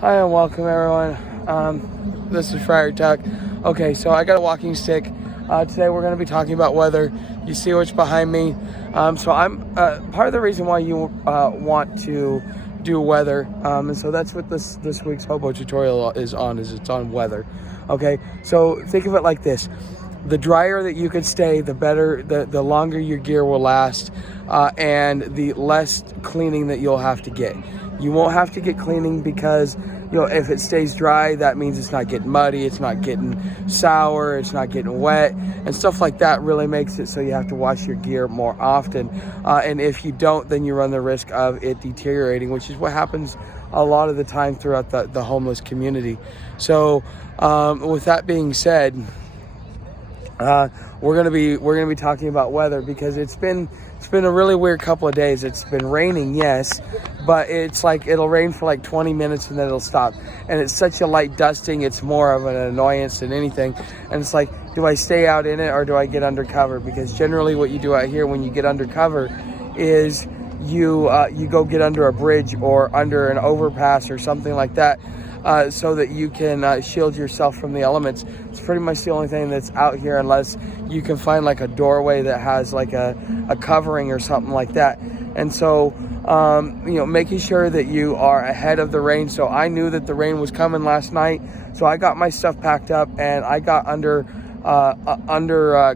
Hi and welcome everyone. This is Friar Tuck. Okay, so I got a walking stick. Today we're going to be talking about weather. You see what's behind me. So I'm part of the reason why you want to do weather, and so that's what this week's hobo tutorial is on. Is it's on weather. Okay, so think of it like this: the drier that you could stay, the better, the longer your gear will last, and the less cleaning that you'll have to get. You won't have to get cleaning because, if it stays dry, that means it's not getting muddy, it's not getting sour, it's not getting wet, and stuff like that really makes it so you have to wash your gear more often. And if you don't, then you run the risk of it deteriorating, which is what happens a lot of the time throughout the homeless community. So with that being said, we're gonna be talking about weather because it's been a really weird couple of days. It's been raining, yes, but it's like it'll rain for like 20 minutes and then it'll stop. And it's such a light dusting, it's more of an annoyance than anything. And it's like, do I stay out in it or do I get undercover? Because generally what you do out here when you get undercover is you go get under a bridge or under an overpass or something like that. So that you can shield yourself from the elements. It's pretty much the only thing that's out here, unless you can find like a doorway that has like a covering or something like that. And so, making sure that you are ahead of the rain. So I knew that the rain was coming last night, so I got my stuff packed up and I got under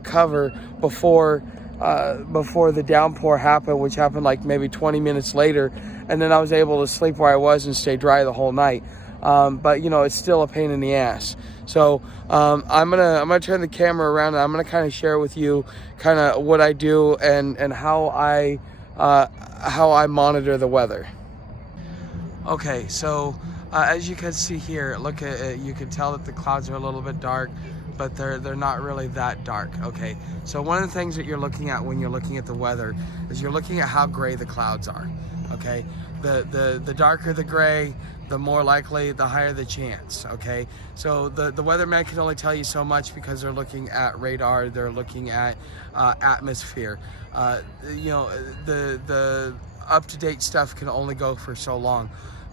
cover before the downpour happened, which happened like maybe 20 minutes later. And then I was able to sleep where I was and stay dry the whole night. But it's still a pain in the ass. So I'm gonna turn the camera around and I'm gonna kind of share with you kind of what I do and how I monitor the weather. Okay, so as you can see here, look at it, you can tell that the clouds are a little bit dark, but they're not really that dark. Okay, so one of the things that you're looking at when you're looking at the weather is you're looking at how gray the clouds are. Okay, the darker the gray, the more likely, the higher the chance. Okay, so the weatherman can only tell you so much because they're looking at radar, they're looking at atmosphere. The up-to-date stuff can only go for so long.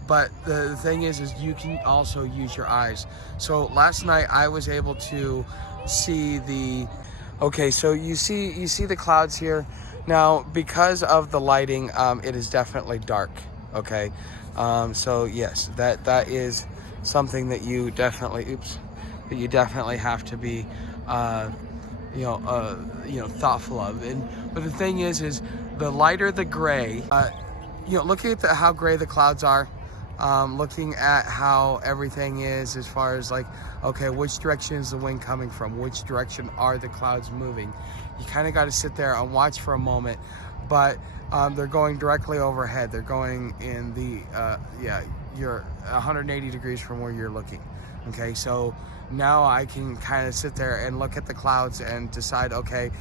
But the thing is you can also use your eyes. So last night I was able to see okay, so you see the clouds here. Now, because of the lighting, it is definitely dark. Okay, so yes, that is something that you definitely have to be thoughtful of. But the thing is the lighter the gray, looking at how gray the clouds are, looking at how everything is as far as like, okay, which direction is the wind coming from, which direction are the clouds moving. You kind of got to sit there and watch for a moment. But they're going directly overhead. They're going in you're 180 degrees from where you're looking. Okay, so now I can kind of sit there and look at the clouds and decide, okay,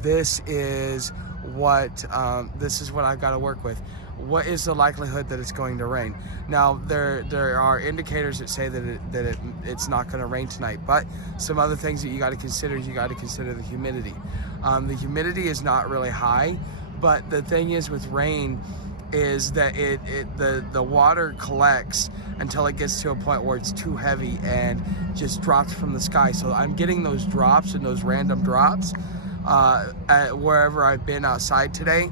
this is what I've got to work with. What is the likelihood that it's going to rain? Now there are indicators that say that it's not going to rain tonight, but some other things that you got to consider is you got to consider the humidity. The humidity is not really high, but the thing is with rain is that the water collects until it gets to a point where it's too heavy and just drops from the sky. So I'm getting those drops and those random drops at wherever I've been outside today.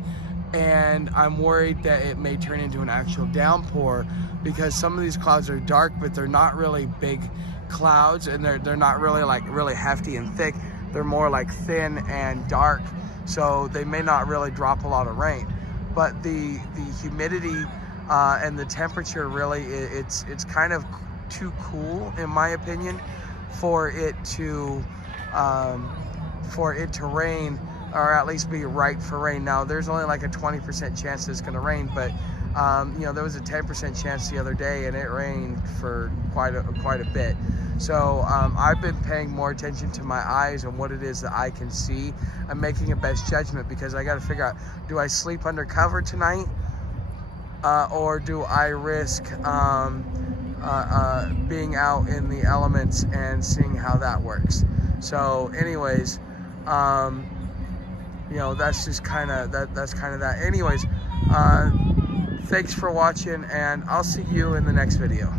And I'm worried that it may turn into an actual downpour because some of these clouds are dark, but they're not really big clouds, and they're not really like really hefty and thick. They're more like thin and dark, so they may not really drop a lot of rain. But the humidity and the temperature really, it's kind of too cool in my opinion for it to rain, or at least be ripe for rain. Now there's only like a 20% chance it's going to rain, but there was a 10% chance the other day and it rained for quite a bit. So I've been paying more attention to my eyes and what it is that I can see and making a best judgment, because I got to figure out, do I sleep under cover tonight or do I risk being out in the elements and seeing how that works? So anyways, that's just kind of that. Anyways, thanks for watching, and I'll see you in the next video.